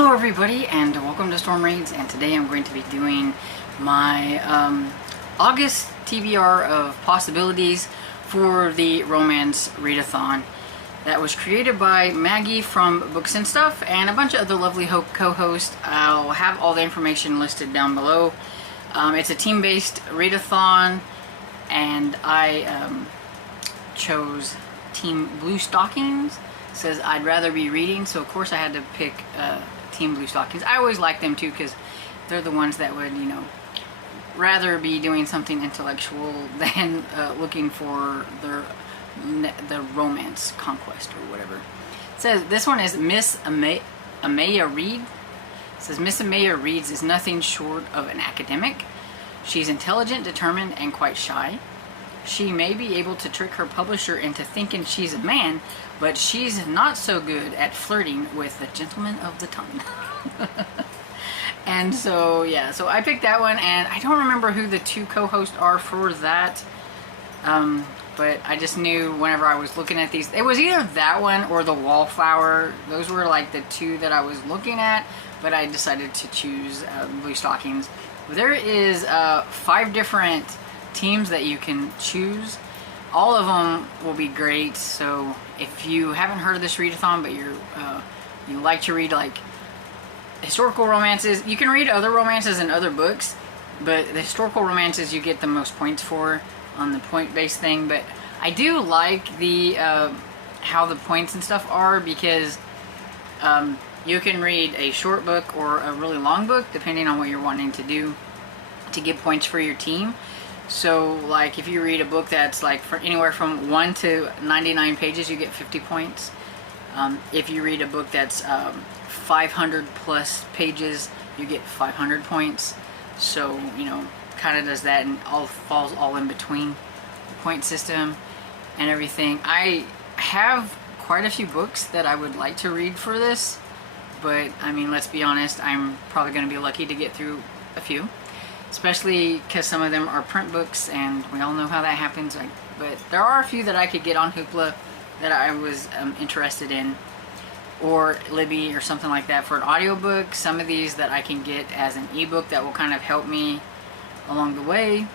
Hello everybody and welcome to Storm Reads, and today I'm going to be doing my August TBR of possibilities for the romance readathon that was created by Maggie from Books and Stuff and a bunch of other lovely co-hosts. I'll have all the information listed down below. It's a team-based readathon, and I chose Team Blue Stockings. It says I'd rather be reading, so of course I had to pick Team Blue Stockings. I always like them too because they're the ones that would, rather be doing something intellectual than looking for the romance conquest or whatever. It says this one is Miss Amaya Reed. It says Miss Amaya Reeds is nothing short of an academic. She's intelligent, determined, and quite shy. She may be able to trick her publisher into thinking she's a man, but she's not so good at flirting with the gentleman of the tongue. And so, yeah, so I picked that one, and I don't remember who the two co-hosts are for that, but I just knew whenever I was looking at these, it was either that one or the Wallflower. Those were like the two that I was looking at, but I decided to choose Blue Stockings. There is 5 different teams that you can choose. All of them will be great. So if you haven't heard of this readathon, but you like to read like historical romances, you can read other romances and other books, but the historical romances you get the most points for on the point-based thing. But I do like the how the points and stuff are, because you can read a short book or a really long book depending on what you're wanting to do to get points for your team. So like if you read a book that's like for anywhere from 1 to 99 pages, you get 50 points. If you read a book that's 500 plus pages, you get 500 points. So, kind of does that, and falls all in between the point system and everything. I have quite a few books that I would like to read for this, but I mean, let's be honest, I'm probably going to be lucky to get through a few. Especially because some of them are print books, and we all know how that happens. But there are a few that I could get on Hoopla that I was interested in, or Libby or something like that for an audiobook. Some of these that I can get as an ebook that will kind of help me along the way.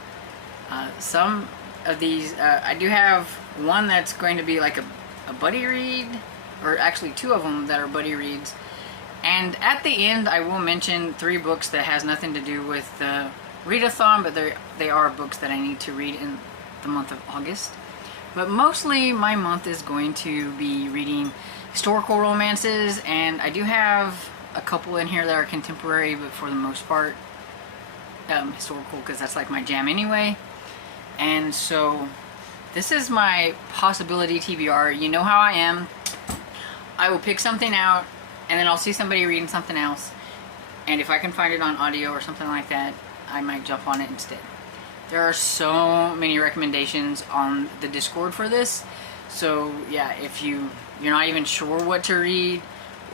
Some of these, I do have one that's going to be like a buddy read, or actually 2 of them that are buddy reads. And at the end, I will mention 3 books that has nothing to do with the readathon, but they are books that I need to read in the month of August. But mostly my month is going to be reading historical romances, and I do have a couple in here that are contemporary, but for the most part historical, because that's like my jam anyway. And so this is my possibility TBR. You know how I am. I will pick something out, and then I'll see somebody reading something else, and if I can find it on audio or something like that, I might jump on it instead. There are so many recommendations on the Discord for this, so yeah, if you're not even sure what to read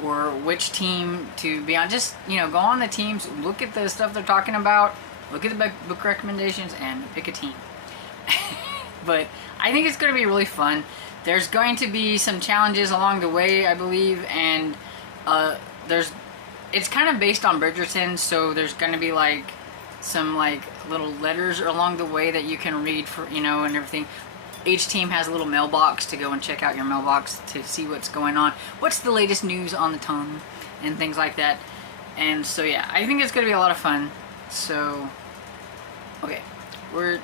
or which team to be on, just go on the teams, look at the stuff they're talking about, look at the book recommendations, and pick a team. But I think it's going to be really fun. There's going to be some challenges along the way, I believe, and it's kind of based on Bridgerton, so there's going to be like some like little letters along the way that you can read for, and everything. Each team has a little mailbox to go and check out your mailbox to see what's going on, what's the latest news on the tongue, and things like that. And so yeah, I think it's going to be a lot of fun. So okay, we're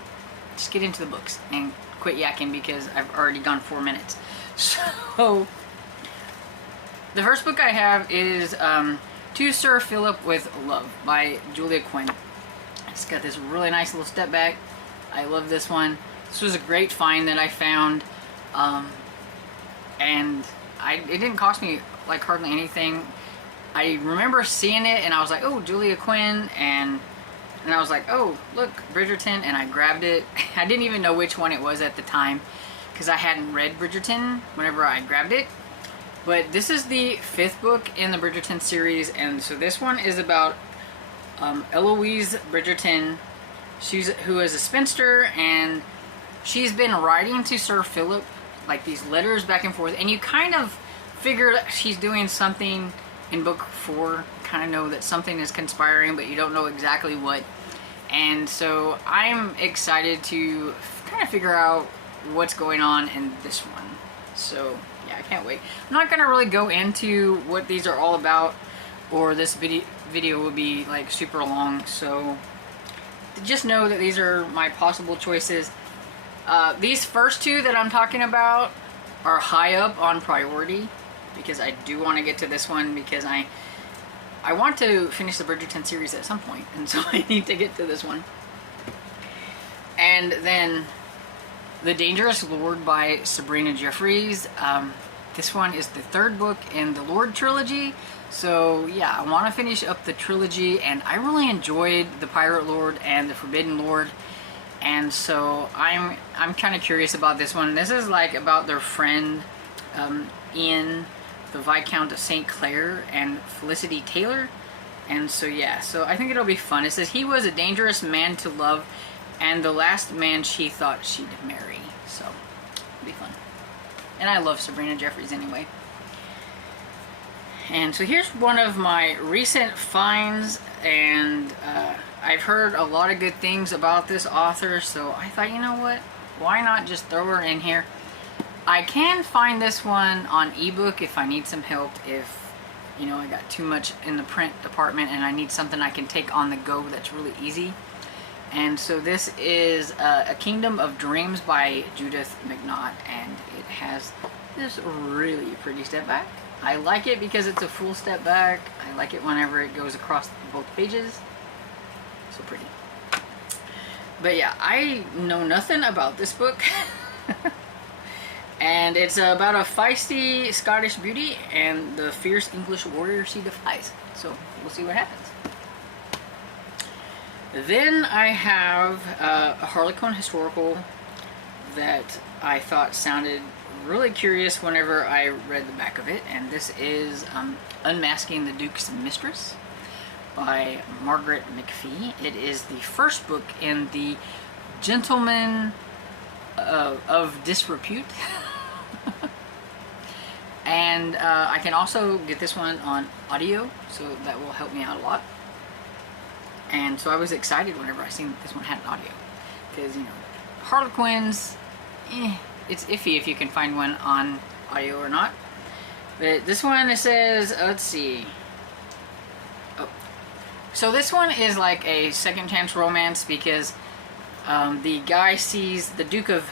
just get into the books and quit yakking because I've already gone 4 minutes. So the first book I have is To Sir Philip with Love by Julia Quinn. It's got this really nice little step back. I love this one. This was a great find that I found, and it didn't cost me like hardly anything. I remember seeing it and I was like, oh, Julia Quinn, and I was like, oh, look, Bridgerton, and I grabbed it. I didn't even know which one it was at the time because I hadn't read Bridgerton whenever I grabbed it. But this is the 5th book in the Bridgerton series, and so this one is about Eloise Bridgerton, who is a spinster, and she's been writing to Sir Philip like these letters back and forth, and you kind of figure she's doing something in book 4 kind of know that something is conspiring, but you don't know exactly what. And so I'm excited to kind of figure out what's going on in this one. So yeah, I can't wait. I'm not going to really go into what these are all about, or this video will be like super long. So just know that these are my possible choices. These first two that I'm talking about are high up on priority, because I do want to get to this one, because I want to finish the Bridgerton series at some point, and so I need to get to this one. And then The Dangerous Lord by Sabrina Jeffries. This one is the third book in the Lord trilogy. So yeah, I want to finish up the trilogy, and I really enjoyed the Pirate Lord and the Forbidden Lord. And so I'm kind of curious about this one. This is like about their friend Ian, the Viscount of St. Clair, and Felicity Taylor. And so yeah, so I think it'll be fun. It says he was a dangerous man to love, and the last man she thought she'd marry. So it'll be fun. And I love Sabrina Jeffries anyway. And so here's one of my recent finds, and I've heard a lot of good things about this author, so I thought, you know what, why not just throw her in here. I can find this one on ebook if I need some help, if, you know, I got too much in the print department and I need something I can take on the go that's really easy. And so this is A Kingdom of Dreams by Judith McNaught, and it has this really pretty step back. I like it because it's a full step back. I like it whenever it goes across both pages. So pretty. But yeah, I know nothing about this book. And it's about a feisty Scottish beauty and the fierce English warrior she defies. So we'll see what happens. Then I have a Harlequin historical that I thought sounded really curious whenever I read the back of it, and this is Unmasking the Duke's Mistress by Margaret McPhee. It is the first book in the Gentlemen of Disrepute. And I can also get this one on audio, so that will help me out a lot. And so I was excited whenever I seen that this one had an audio, because, you know, Harlequins, it's iffy if you can find one on audio or not. But this one, it says, let's see. Oh. So this one is like a second chance romance, because the guy sees the Duke of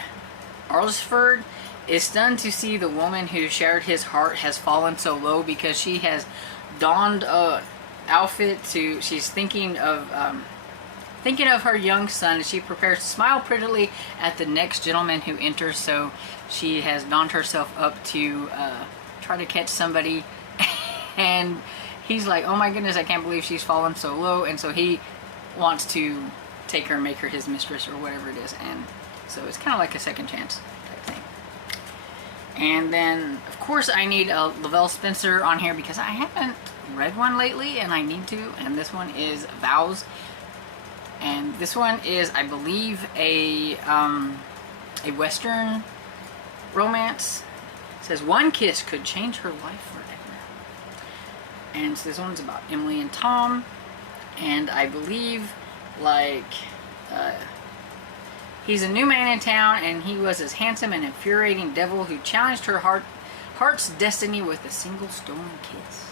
Alresford is stunned to see the woman who shared his heart has fallen so low, because she has donned a outfit to, she's thinking of her young son as she prepares to smile prettily at the next gentleman who enters. So she has donned herself up to try to catch somebody, and he's like, oh my goodness, I can't believe she's fallen so low. And so he wants to take her and make her his mistress, or whatever it is. And so it's kind of like a second chance type thing. And then of course I need a Lavelle Spencer on here, because I haven't read one lately and I need to. And this one is Vows, and this one is, I believe, a Western romance. It says one kiss could change her life forever. And so this one's about Emily and Tom, and I believe, like, he's a new man in town, and he was this handsome and infuriating devil who challenged her heart's destiny with a single stolen kiss.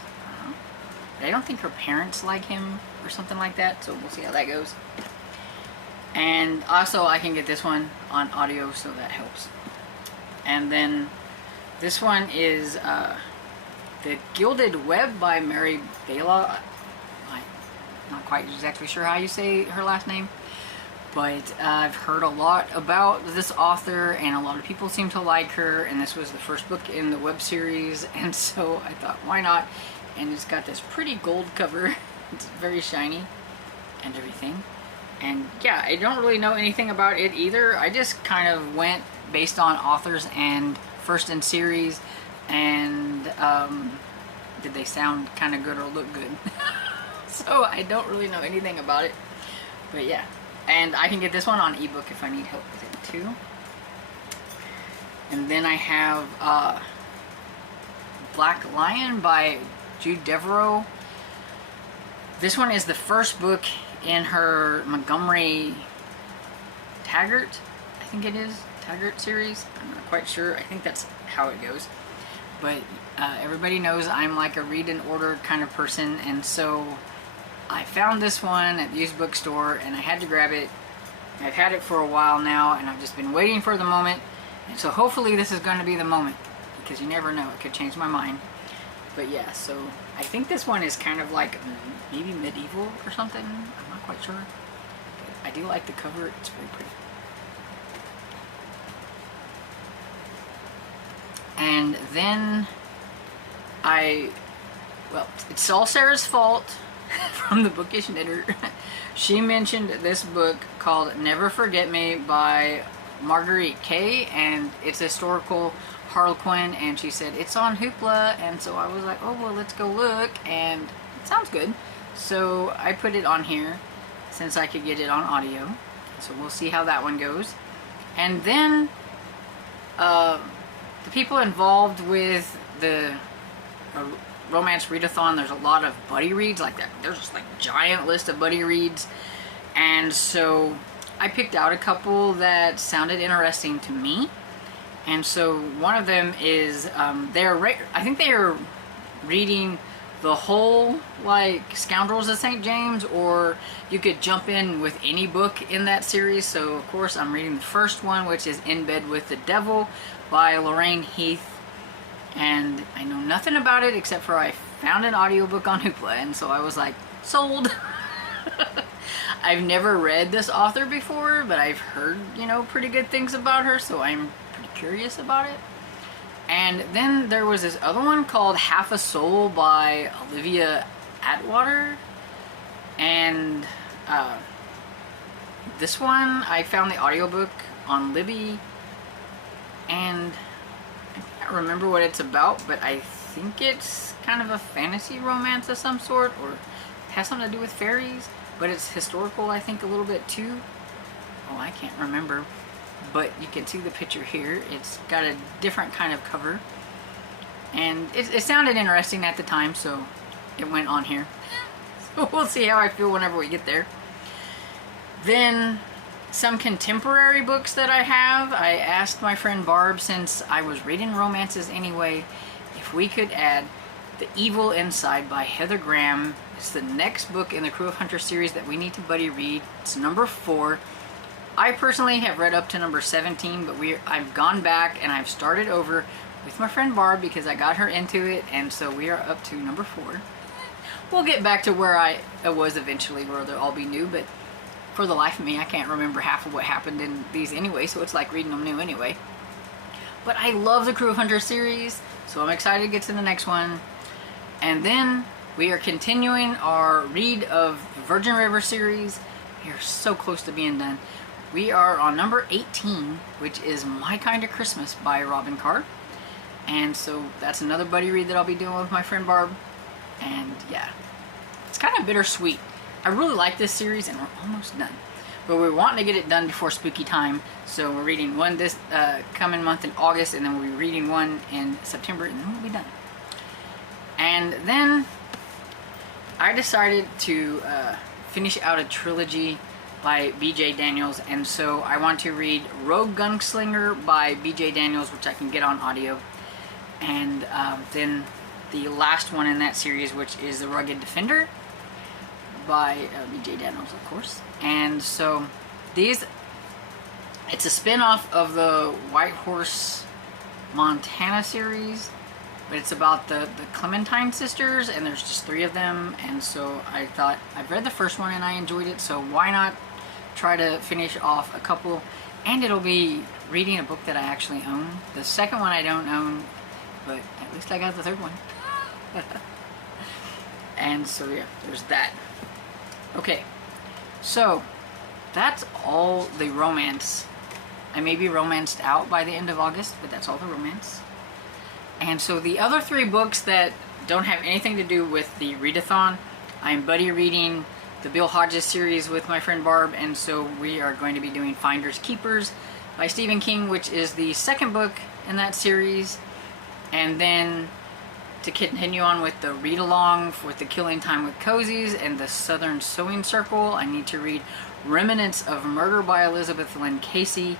But I don't think her parents like him or something like that, so we'll see how that goes. And also I can get this one on audio, so that helps. And then this one is The Gilded Web by Mary Bela. I'm not quite exactly sure how you say her last name, but I've heard a lot about this author, and a lot of people seem to like her, and this was the first book in the web series, and so I thought, why not? And it's got this pretty gold cover. It's very shiny and everything. And yeah, I don't really know anything about it either. I just kind of went based on authors and first in series, and did they sound kind of good or look good? So I don't really know anything about it. But yeah, and I can get this one on ebook if I need help with it too. And then I have Black Lion by Jude Devereaux. This one is the first book in her Montgomery Taggart, I think it is, Taggart series. I'm not quite sure. I think that's how it goes. But everybody knows I'm like a read in order kind of person, and so I found this one at the used bookstore and I had to grab it. I've had it for a while now and I've just been waiting for the moment, and so hopefully this is going to be the moment, because you never know, it could change my mind. But yeah, so I think this one is kind of like maybe medieval or something. I'm not quite sure. But I do like the cover. It's very pretty. And then well, it's all Sarah's fault from the Bookish Knitter. She mentioned this book called Never Forget Me by Marguerite Kay, and it's a historical Harlequin, and she said it's on Hoopla, and so I was like, oh well, let's go look, and it sounds good. So I put it on here since I could get it on audio, so we'll see how that one goes. And then the people involved with the romance readathon, there's a lot of buddy reads like that. There's just like a giant list of buddy reads, and so I picked out a couple that sounded interesting to me. And so one of them is I think they are reading the whole like Scoundrels of St. James, or you could jump in with any book in that series. So of course I'm reading the first one, which is In Bed with the Devil by Lorraine Heath, and I know nothing about it except for I found an audiobook on Hoopla, and so I was like, sold. I've never read this author before, but I've heard, you know, pretty good things about her, so I'm pretty curious about it. And then there was this other one called Half a Soul by Olivia Atwater, and this one I found the audiobook on Libby, and I can't remember what it's about, but I think it's kind of a fantasy romance of some sort, or it has something to do with fairies, but it's historical, I think, a little bit too. Oh, I can't remember, but you can see the picture here. It's got a different kind of cover, and it sounded interesting at the time, so it went on here. So we'll see how I feel whenever we get there. Then some contemporary books that I have. I asked my friend Barb, since I was reading romances anyway, if we could add The Evil Inside by Heather Graham. It's the next book in the Crew of Hunters series that we need to buddy read. It's number 4. I personally have read up to number 17, but I've gone back and I've started over with my friend Barb because I got her into it, and so we are up to number 4. We'll get back to where I was eventually, where they'll all be new, but for the life of me, I can't remember half of what happened in these anyway, so it's like reading them new anyway. But I love the Crew of Hunters series, so I'm excited to get to the next one. And then we are continuing our read of the Virgin River series. We are so close to being done. We are on number 18, which is My Kind of Christmas by Robin Carr. And so that's another buddy read that I'll be doing with my friend Barb. And yeah, it's kind of bittersweet. I really like this series, and we're almost done. But we're wanting to get it done before spooky time, so we're reading one this coming month in August, and then we'll be reading one in September, and then we'll be done. And then I decided to finish out a trilogy by B.J. Daniels, and so I want to read Rogue Gunslinger by B.J. Daniels, which I can get on audio, and then the last one in that series, which is The Rugged Defender by B.J. Daniels, of course. And so it's a spin-off of the White Horse Montana series, but it's about the Clementine sisters, and there's just 3 of them. And so I thought, I've read the first one and I enjoyed it, so why not try to finish off a couple, and it'll be reading a book that I actually own. The second one I don't own, but at least I got the third one. And so yeah, there's that. Okay, so that's all the romance. I may be romanced out by the end of August, but that's all the romance. And so the other 3 books that don't have anything to do with the readathon, I'm buddy reading the Bill Hodges series with my friend Barb, and so we are going to be doing Finders Keepers by Stephen King, which is the second book in that series. And then to continue on with the read along with the Killing Time with Cozies and the Southern Sewing Circle. I need to read Remnants of Murder by Elizabeth Lynn Casey,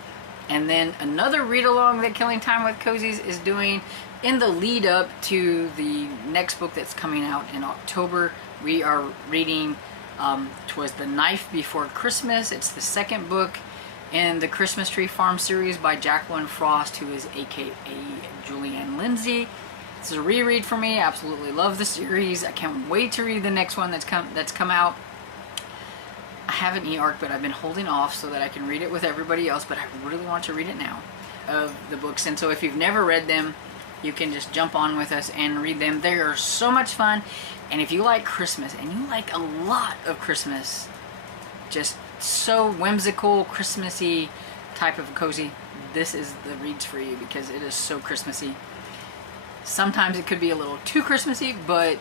and then another read along that Killing Time with Cozies is doing in the lead up to the next book that's coming out in October. We are reading "'Twas the Knife Before Christmas." It's the second book in the Christmas Tree Farm series by Jacqueline Frost, who is aka Julianne Lindsay. This is a reread for me. I absolutely love the series. I can't wait to read the next one that's come out. I have an e-arc, but I've been holding off so that I can read it with everybody else, but I really want to read it now, of the books. And so if you've never read them, you can just jump on with us and read them. They are so much fun. And if you like Christmas, and you like a lot of Christmas, just so whimsical, Christmassy type of cozy, this is the reads for you, because it is so Christmassy. Sometimes it could be a little too Christmassy, but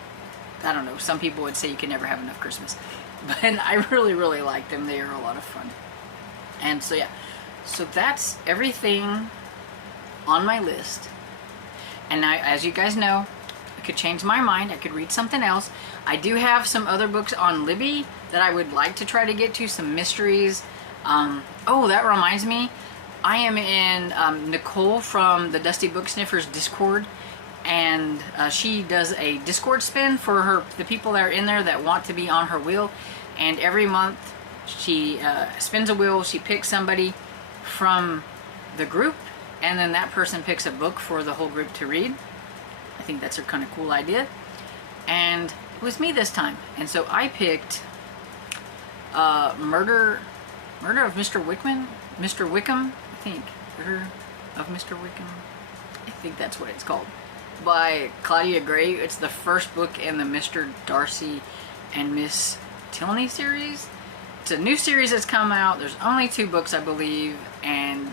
I don't know, some people would say you can never have enough Christmas. But I really, really like them. They are a lot of fun. And so yeah, so that's everything on my list. And now, as you guys know, I could change my mind. I could read something else. I do have some other books on Libby that I would like to try to get to, some mysteries. Oh, that reminds me, I am in Nicole from the Dusty Book Sniffers Discord, and she does a Discord spin for the people that are in there that want to be on her wheel. And every month she spins a wheel. She picks somebody from the group, and then that person picks a book for the whole group to read. I think that's a kind of cool idea. And it was me this time, and so I picked Murder of Mr. Wickham, I think. Murder of Mr. Wickham, I think that's what it's called, by Claudia Gray. It's the first book in the Mr. Darcy and Miss Tilney series. It's a new series that's come out. There's only 2 books, I believe, and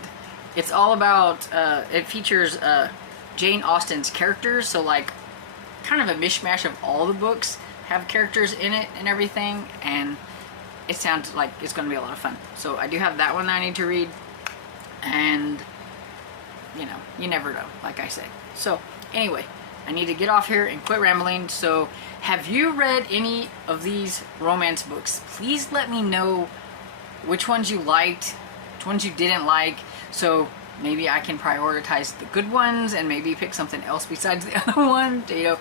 it's all about, it features Jane Austen's characters, so like kind of a mishmash of all the books have characters in it and everything, and it sounds like it's going to be a lot of fun. So I do have that one that I need to read, and you know, you never know, like I said. So anyway, I need to get off here and quit rambling. So have you read any of these romance books? Please let me know which ones you liked, which ones you didn't like, so maybe I can prioritize the good ones and maybe pick something else besides the other one. You know,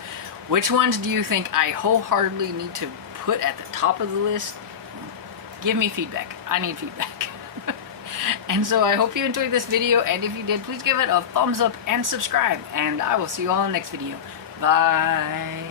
which ones do you think I wholeheartedly need to put at the top of the list? Give me feedback. I need feedback. And so I hope you enjoyed this video, and if you did, please give it a thumbs up and subscribe, and I will see you all in the next video. Bye.